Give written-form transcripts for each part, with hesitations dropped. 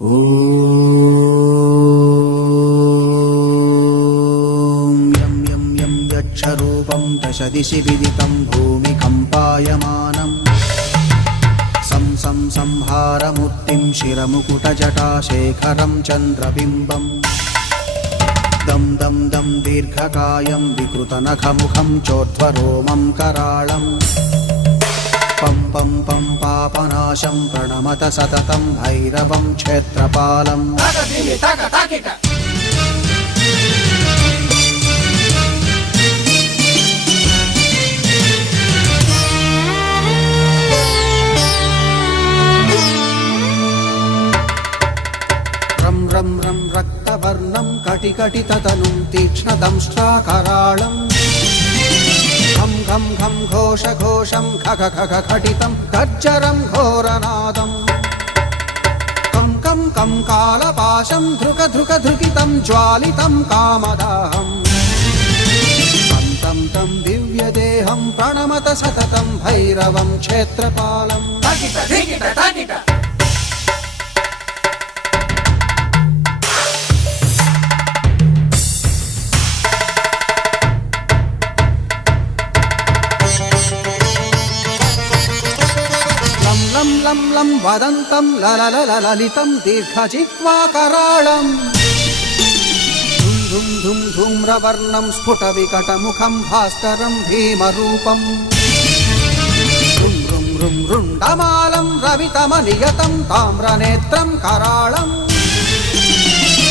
ॐ यं यं यं यच्छरूपं दशदिशि विदितं भूमिकम्पायमानं सं सं संहारमूर्तिं शिरमुकुटजटाशेखरं चन्द्रबिम्बं दं दं दं दीर्घकायं विकृतनखमुखं चोर्ध्वरोमं कराळम् पं पं पं पापनाशं प्रणमत सततं भैरवं क्षेत्रपालम् रं रं रं रक्तवर्णं कटिकटिततनुं तीक्ष्णदंष्ट्राकराळम् घं घं घं घोषघोषं खख खख खटितं गर्जरं घोरनादम् कं कं कं कालपाशं धृक धृक धृकितं ज्वालितं कामदाहम् तं तं दिव्यदेहं प्रणमत सततं भैरवं क्षेत्रपालम् लं लं लं वदन्तं लललललितं दीर्घजिह्वाकराळम् धुं धुं धुं धूम्रवर्णं स्फुटविकटमुखं भास्करं भीमरूपम् रुं रुं रुं रुण्डमालं रवितमनियतं ताम्रनेत्रं कराळम्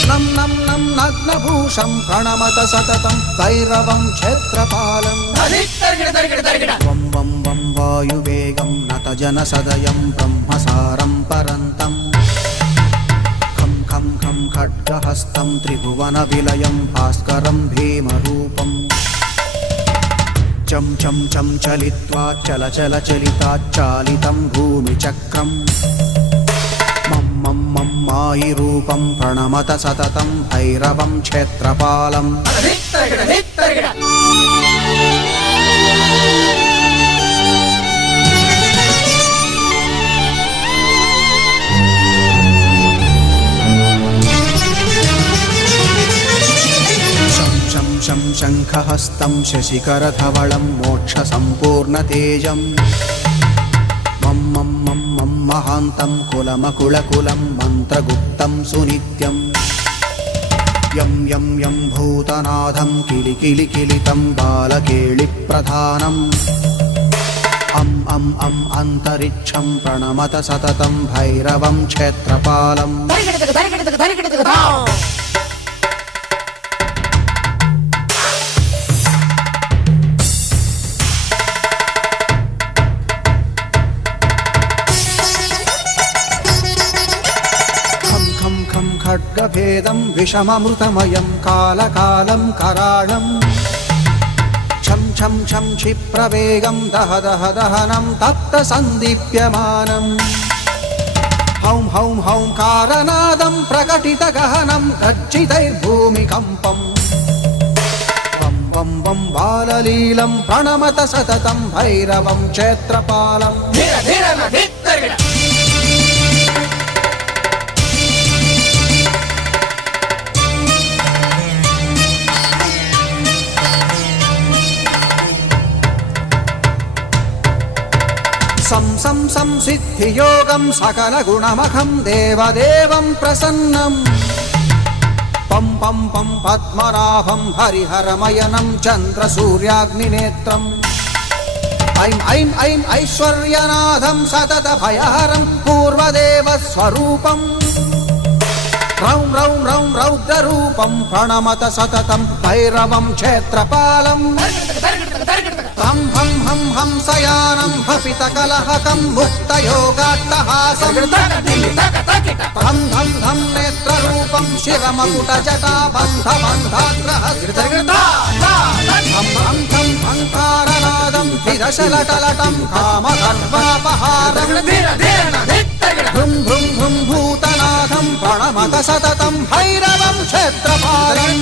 नं नं नं नग्नभूषं प्रणमत सततं भैरवं क्षेत्रपालम् वं वं वं वायुवेगं नतजनसदयं ब्रह्मसारं परन्तं खं खं खं खड्गहस्तं त्रिभुवनविलयं भास्करं भीमरूपम् चं चं चं चलित्वा चल चल चलिताच्चालितं भूमिचक्रम् मं मं मं मायिरूपं प्रणमत सततं भैरवं क्षेत्रपालम् शं शं शङ्खहस्तं शशिकरधवलं मोक्षसम्पूर्णतेजम् मं मं मं मं महान्तं कुलमकुलकुलं मन्त्रगुप्तं सुनित्यम् यं यं यं भूतनाथं किलिकिलिकिलितं बालकेलिप्रधानम् अं अं अं अन्तरिक्षं प्रणमत सततं भैरवं क्षेत्रपालम् खड्गभेदं विषममृतमयं कालकालं कराळम् छं छं छं क्षिप्रवेगं दह दह दहनं तप्तसन्दीप्यमानम् हौं हौं हौं कारनादं प्रकटितगहनं गर्जितैर्भूमिकम्पम् वं वं वं बाललीलं प्रणमत सततं भैरवं क्षेत्रपालम् सं सं संसिद्धियोगं सकलगुणमखं देवदेवं प्रसन्नं पं पं पं पद्मनाभं हरिहरमयनं चन्द्रसूर्याग्निनेत्रम् ऐं ऐं ऐं ऐश्वर्यनाथं सततभयहरं पूर्वदेवस्वरूपम् रौं रौं रौं रौद्ररूपं प्रणमत सततं भैरवं क्षेत्रपालम् हं हं हं हंसयानं हपितकलहकं मुक्तयोगाट्टहासं धं धं धं नेत्ररूपं शिरमकुटजटाबन्धबन्धाग्रहस्तं हं हं हं हंकारनादं विदशलटलटं कामगर्वापहारं भ्रुं भ्रुं भ्रुं भूतनाथं प्रणमत सततं भैरवं क्षेत्रपालम्